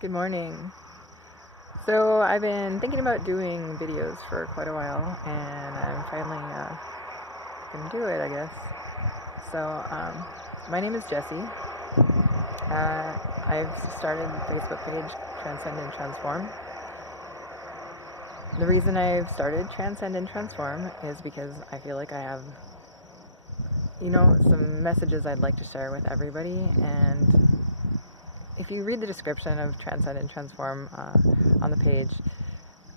Good morning. So I've been thinking about doing videos for quite a while, and I'm finally gonna do it, I guess. So my name is Jessie. I've started a Facebook page, Transcend and Transform. The reason I've started Transcend and Transform is because I feel like I have, some messages I'd like to share with everybody. And if you read the description of Transcend and Transform on the page,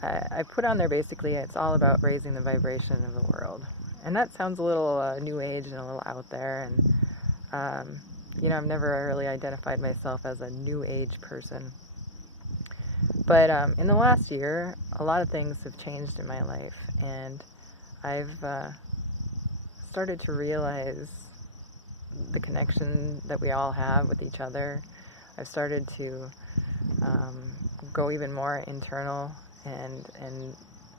I put on there basically it's all about raising the vibration of the world. And that sounds a little new age and a little out there. And, I've never really identified myself as a new age person. But in the last year, a lot of things have changed in my life. And I've started to realize the connection that we all have with each other. I've started to go even more internal and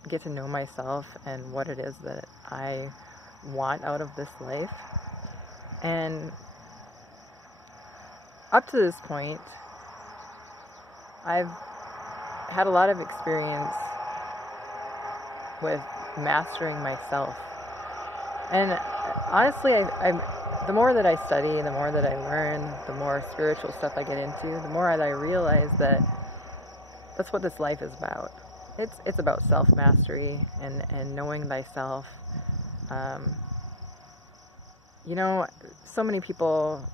get to know myself and what it is that I want out of this life. And up to this point, I've had a lot of experience with mastering myself. And honestly, the more that I study, the more that I learn, the more spiritual stuff I get into, the more that I realize that that's what this life is about. It's about self-mastery and knowing thyself. So many people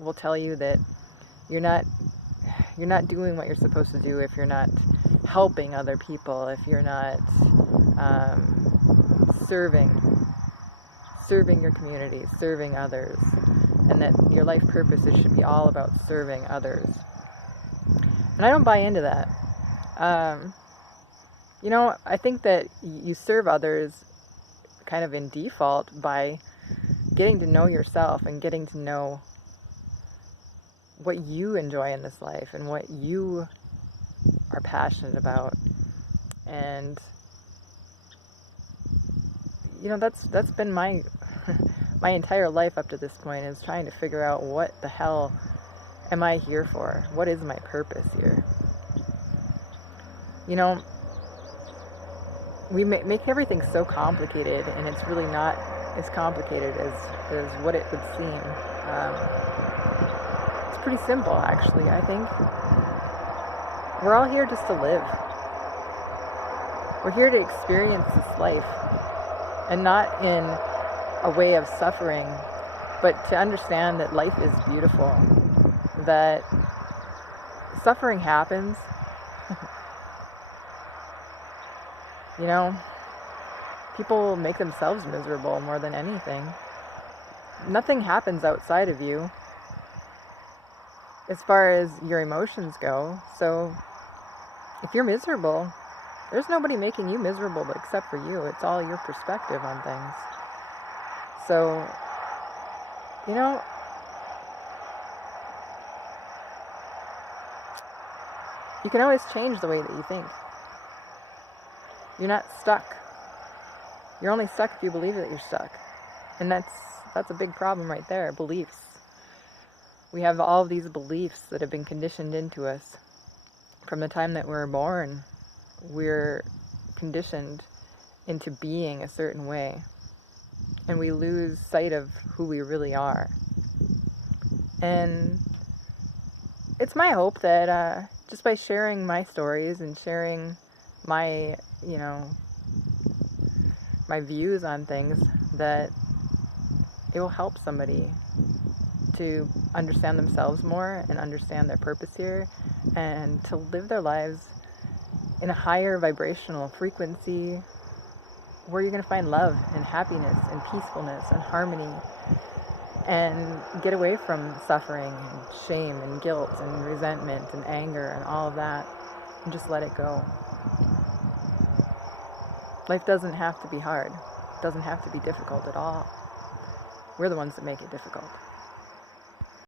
will tell you that you're not doing what you're supposed to do if you're not helping other people, if you're not serving your community, serving others, and that your life purpose should be all about serving others. And I don't buy into that. I think that you serve others kind of in default by getting to know yourself and getting to know what you enjoy in this life and what you are passionate about. And that's been my my entire life up to this point, is trying to figure out what the hell am I here for? What is my purpose here? We make everything so complicated, and it's really not as complicated as what it would seem. It's pretty simple, actually, I think. We're all here just to live. We're here to experience this life, and not in a way of suffering, but to understand that life is beautiful, that suffering happens. People make themselves miserable more than anything. Nothing happens outside of you as far as your emotions go. So if you're miserable, there's nobody making you miserable except for you. It's all your perspective on things. So, you can always change the way that you think. You're not stuck. You're only stuck if you believe that you're stuck. And that's a big problem right there, beliefs. We have all of these beliefs that have been conditioned into us. From the time that we're born, we're conditioned into being a certain way. And we lose sight of who we really are. And it's my hope that just by sharing my stories and sharing my my views on things, that it will help somebody to understand themselves more and understand their purpose here, and to live their lives in a higher vibrational frequency where you're going to find love and happiness and peacefulness and harmony, and get away from suffering and shame and guilt and resentment and anger and all of that, and just let it go. Life doesn't have to be hard. It doesn't have to be difficult at all. We're the ones that make it difficult.